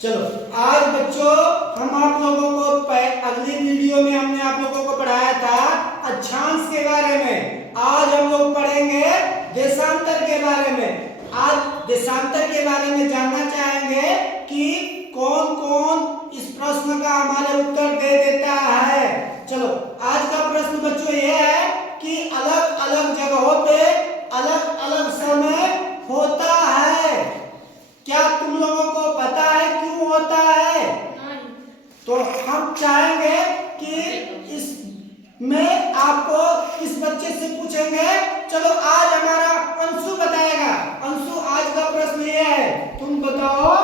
चलो आज बच्चों हम आप लोगों को अगली वीडियो में हमने आप लोगों को पढ़ाया था अक्षांश के बारे में। आज हम लोग पढ़ेंगे देशांतर के बारे में। आज देशांतर के बारे में जानना चाहेंगे कि कौन कौन इस प्रश्न का हमारे उत्तर दे देता है। चलो आज का प्रश्न बच्चों ये है कि अलग अलग जगहों पे अलग अलग समय होता है। क्या तुम लोगों को पता है क्यों होता है? तो हम चाहेंगे कि इसमें आपको इस बच्चे से पूछेंगे। चलो आज हमारा अंशु बताएगा। अंशु आज का प्रश्न ये है, तुम बताओ।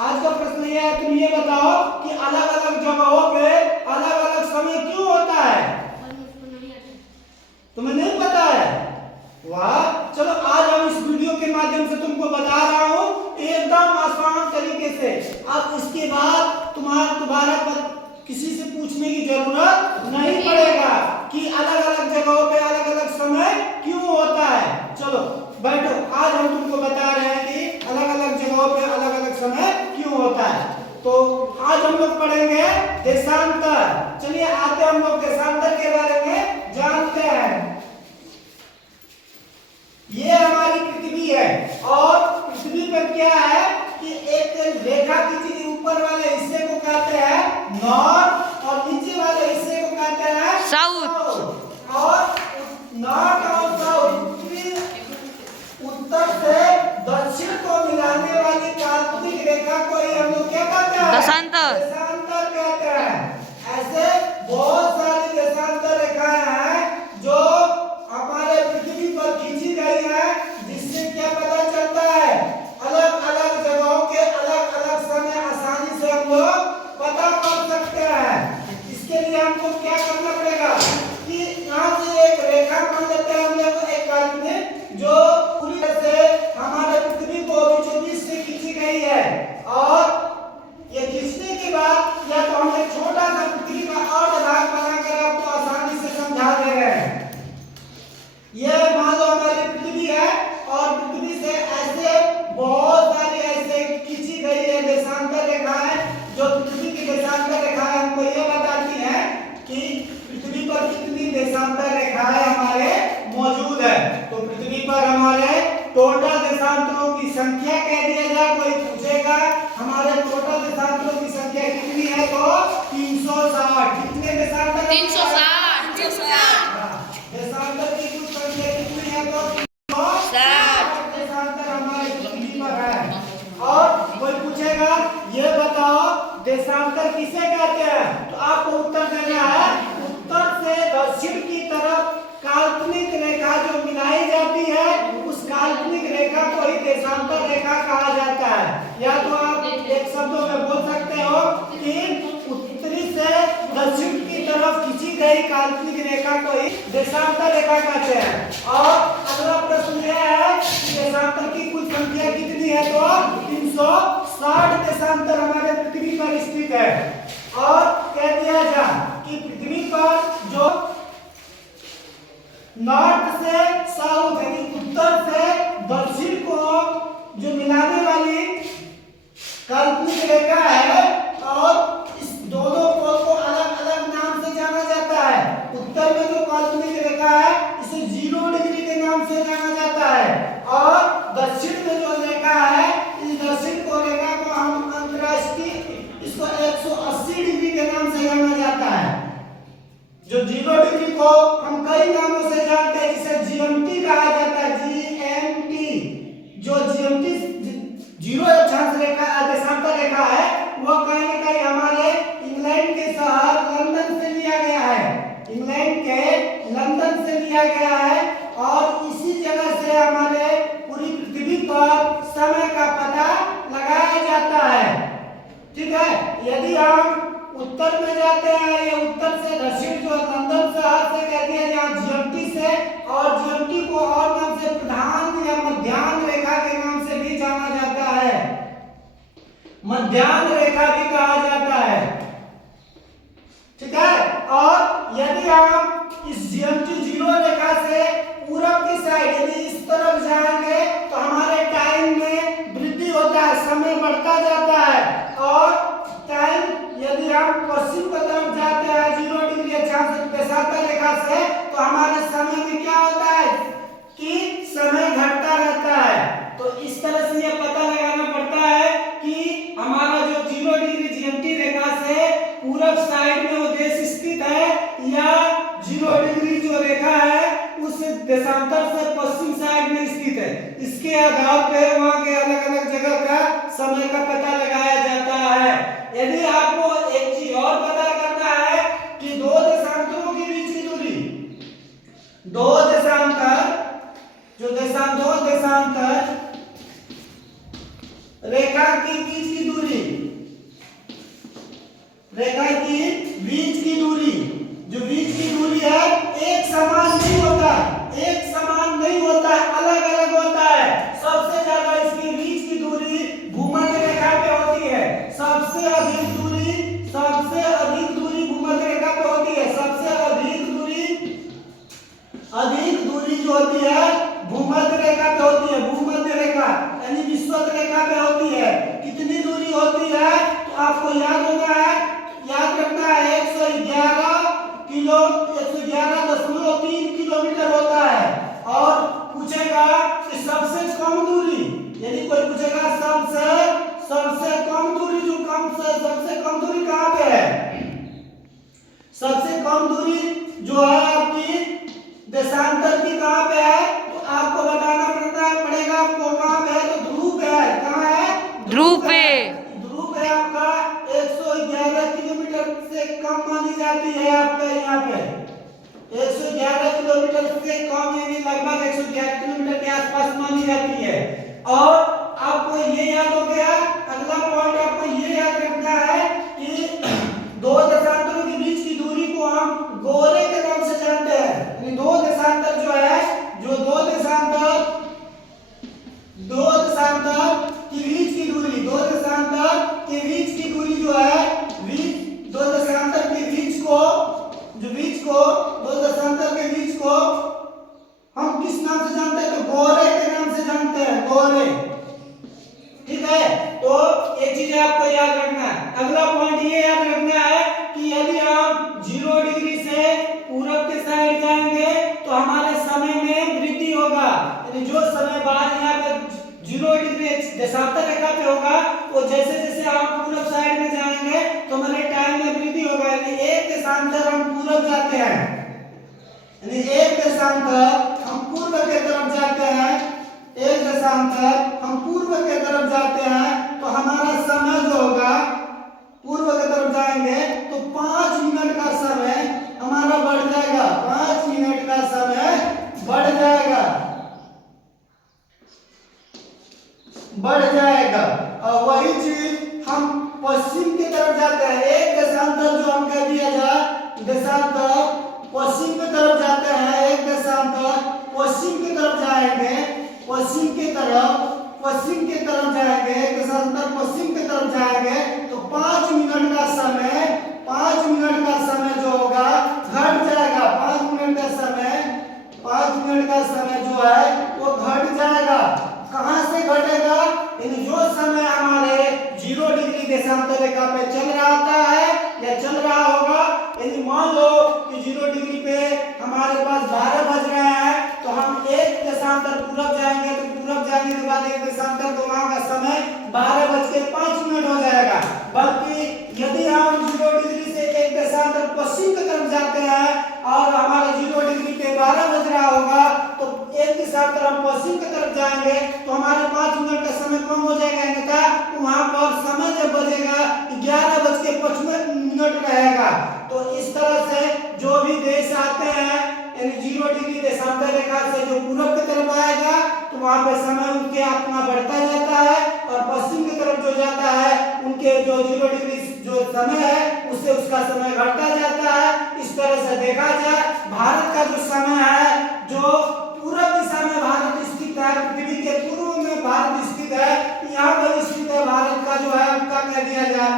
आज का प्रश्न ये है, तुम ये बताओ कि अलग अलग जगहों पे अलग अलग समय क्यों होता है? तुम्हें नहीं पता है? वाह, चलो आज हम इस वीडियो के माध्यम से तुमको बता रहा हूँ एकदम आसान तरीके से। अब इसके बाद तुम्हारा किसी से पूछने की जरूरत नहीं पड़ेगा कि अलग अलग जगहों पे अलग अलग समय क्यों होता है। चलो बैठो, आज हम तुमको बता रहे हैं कि अलग अलग जगहों पे अलग अलग समय क्यों होता है। तो आज हम लोग पढ़ेंगे देशांतर। चलिए आते हम लोग देशांतर के बारे में जानते हैं। ये हमारी पृथ्वी है और पृथ्वी पर क्या है कि एक रेखा खींची, ऊपर वाले हिस्से को कहते हैं नॉर्थ और नीचे वाले हिस्से को कहते हैं साउथ। और नॉर्थ और साउथ उत्तर से दक्षिण को मिलाने वाली काल्पनिक रेखा को ही हम लोग क्या कहते हैं? देशांतर। देशांतर कहते हैं। ऐसे बहुत सारी देशांतर रेखाएं हैं जो हमारे पृथ्वी पर खींची गई है, जिससे क्या पता चलता है अलग अलग जगहों के अलग अलग समय आसानी से हम लोग पता कर सकते हैं। इसके लिए हमको क्या करना पड़ेगा कि यहाँ से एक रेखा मान लेते हैं हम लोग, एक काल्पनिक जो पूरी तरह से हमारे पृथ्वी को बीचों बीच से खींची गई है। और ये खींचने के बाद या तो हम एक छोटा सा पृथ्वी का और भाग बनाकर आपको आसानी से समझा दे रहे हैं। यह मान लो हमारी पृथ्वी है और पृथ्वी से ऐसे बहुत सारी ऐसे खींची गई है देशांतर रेखाएं, जो पृथ्वी की देशांतर रेखाएं हमको यह बताती हैं कि पृथ्वी पर कितनी देशांतर रेखाएं हमारे मौजूद है। तो पृथ्वी पर हमारे टोटल देशांतरों की संख्या कह दिया जाए, कोई पूछेगा हमारे टोटल देशांतरों की संख्या कितनी है, तो 360। कितने देशांतर? 360। देशांतर की कुल संख्या कितनी है, तो 360 देशांतर हमारे पृथ्वी पर है। और कोई पूछेगा ये बताओ देशांतर किसे कहते हैं, तो आपको उत्तर देना है उत्तर से दक्षिण की तरफ काल्पनिक रेखा जो मिलाई जाती है, उस काल्पनिक रेखा को ही देशांतर रेखा कहा जाता है। या तो आप एक शब्दों में बोल सकते हो कि उत्तरी से दक्षिण की तरफ खींची गई काल्पनिक रेखा को ही देशांतर रेखा कहते हैं। और अगला प्रश्न यह है कि देशांतर की कुल संख्या कितनी है, तो 360 देशांतर हमारे पृथ्वी पर स्थित है। और कह दिया जाए कि पृथ्वी पर जो नॉर्थ से साउथ यानी उत्तर से दक्षिण को जो मिलाने वाली काल्पनिक रेखा है, और इस दोनों पोल को अलग अलग नाम से जाना जाता है। उत्तर में जो काल्पनिक रेखा है इसे 0 डिग्री के नाम से जाना जाता है, और दक्षिण में जो रेखा है इस दक्षिण को रेखा को हम अंतर्राष्ट्रीय इसको 180 डिग्री के नाम से जाना जाता है। जो 0 डिग्री को हम कई नामों से जानते हैं, जिसे जीएमटी कहा जाता है। जीएमटी जो जीएमटी 0 अक्षांश रेखा देशांतर रेखा है, वह कहीं न कहीं हमारे इंग्लैंड के शहर लंदन से लिया गया है। इंग्लैंड के लंदन से लिया गया है, और इसी जगह से हमारे पूरी पृथ्वी पर समय का पता लगाया जाता है। ठीक है, यदि हम उत्तर में जाते हैं, ये उत्तर से दक्षिण जो लंदन शहर से कहते हैं यहाँ जीएमटी से, और जीएमटी को और नाम से प्रधान या मध्याह्न रेखा के नाम से भी जाना जाता है। मध्याह्न रेखा भी कहा जाता है। ठीक है, और यदि हम इस जीएमटी 0 रेखा से पूरब की साइड यदि इस तरफ जाएंगे तो हमारे टाइम में वृद्धि होता है, समय बढ़ता जाता है। यदि हम पश्चिम की तरफ जाते हैं 0 डिग्री अक्षांश देशांतर रेखा से, तो हमारे समय में क्या होता है कि समय घटता रहता है। तो इस तरह से ये पता लगाना पड़ता है कि हमारा जो 0 डिग्री जीएमटी रेखा से पूरब साइड में वो देश स्थित है, या 0 डिग्री जो रेखा है उस देशांतर से पश्चिम साइड में स्थित है। इसके आधार पर वहां के अलग अलग जगह का समय का पता लगाया जाता है। यदि आपको एक चीज और पता करना है कि दो देशांतरों के बीच की दूरी, दो देशांतर दो देशांतर रेखा के बीच की दूरी, रेखा की बीच की दूरी, जो बीच की दूरी है एक समान नहीं होता, एक समान नहीं होता, अलग अलग होता है। सबसे ज्यादा इसके बीच की दूरी भूमध्य रेखा पे होती है। सबसे अधिक दूरी भूमध्य रेखा पे होती है। सबसे अधिक दूरी जो होती है भूमध्य रेखा पे होती है। भूमध्य रेखा यानी विषुवत रेखा पे होती है। कितनी दूरी होती है तो आपको याद रखना है 111.3 किलोमीटर होता है। और पूछेगा कि सबसे कम दूरी, यदि कोई पूछेगा सबसे कम दूरी सबसे कम दूरी कहाँ पे है, सबसे कम दूरी जो है आपकी देशांतर की कहाँ पे है, तो आपको बताना पड़ेगा आपको कहाँ पे है, तो ध्रुव पे है। कहाँ है? ध्रुव पे आपका 111 किलोमीटर से कम मानी जाती है। आपका यहाँ पे 111 किलोमीटर से कम, यानी लगभग 111 किलोमीटर के आसपास मानी जाती है। और आपको ये याद हो गया, अगला पॉइंट आपको ये याद रखना है कि दो देशांतरों के बीच की दूरी को हम गोरे के नाम से जानते हैं। दो देशांतर जो है, जो दो देशांतर के बीच की दूरी, दो देशांतर के बीच की दूरी जो है, दो देशांतर के बीच को दो देशांतर के बीच को हम किस नाम से जानते हैं, तो गोरे के नाम से जानते हैं, गोरे। ठीक है, तो ये चीज आपको याद रखना है। अगला पॉइंट ये याद रखना है कि यदि हम 0 डिग्री से पूरब के साइड जाएंगे तो हमारे समय में वृद्धि होगा। यानी जो समय बाद यहाँ पे 0 डिग्री देशांतर रेखा पे होगा, वो जैसे जैसे हम पूरब साइड में जाएंगे तो हमारे टाइम में वृद्धि होगा। यानी एक देशांतर हम पूरब जाते हैं, यानी एक देशांतर हम पूर्व के तरफ जाते हैं, एक देशांतर हम पूर्व के तरफ जाते हैं, तो हमारा समय जो होगा, पूर्व की तरफ जाएंगे तो 5 मिनट का समय हमारा बढ़ जाएगा। 5 मिनट का समय बढ़ जाएगा। और वही चीज हम पश्चिम की तरफ जाते हैं, एक देशांतर जो हम कह दिया जाए, देशांतर पश्चिम की तरफ जाते हैं, एक देशांतर पश्चिम की तरफ जाएंगे, पश्चिम की तरफ जाएंगे, एक देशांतर पश्चिम की तरफ जाएंगे, तो 5 मिनट का समय जो होगा घट जाएगा। 5 मिनट का समय जो है वो घट जाएगा। कहां से घटेगा, यानी जो समय हमारे 0 डिग्री देशांतर रेखा पे चल रहा है या चल रहा होगा, यदि मान लो कि 0 डिग्री पे हमारे पास 12 बज रहे हैं, तो हम एक देशांतर पूरब जाएंगे, तो पूरब जाने के बाद एक देशांतर, तो वहां का समय 12:05 हो जाएगा। बल्कि यदि हम 0 डिग्री से एक देशांतर पश्चिम की तरफ जाते हैं और हमारे 0 डिग्री पे 12 बज रहा होगा, तो एक देशांतर हम पश्चिम की तरफ जाएंगे तो हमारे 5 मिनट का समय कम हो जाएगा। अन्यथा वहां पर समय जब बजेगा 11:55 रहेगा। तो इस तरह से जो भी देश आते हैं, यानी 0 डिग्री देशांतर रेखा से जो पूरब की तरफ आएगा, तो वहां पे समय उनके अपना बढ़ता जाता है, और पश्चिम की तरफ जो जाता है उनके जो 0 डिग्री जो समय है उससे उसका समय घटता जाता है। इस तरह से देखा जाए, भारत का जो समय है, जो पूरब दिशा में भारत स्थित है, पृथ्वी के पूर्व में भारत स्थित है, यहाँ पर स्थित है भारत का जो है उनका कह दिया जाए,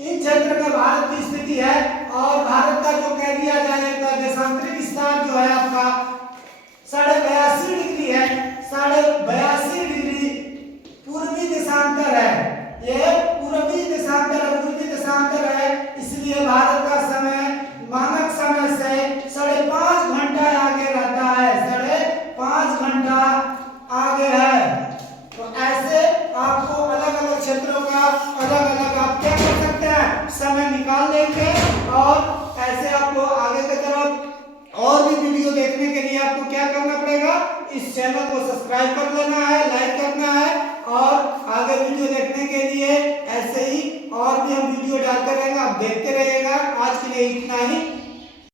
इन क्षेत्र में भारत की स्थिति है। और भारत का जो कह दिया जाए देशांतरिक विस्तार जो है आपका 82.5 डिग्री है। 82.5 डिग्री पूर्वी देशांतर है। यह पूर्वी देशांतर सब्सक्राइब कर लेना।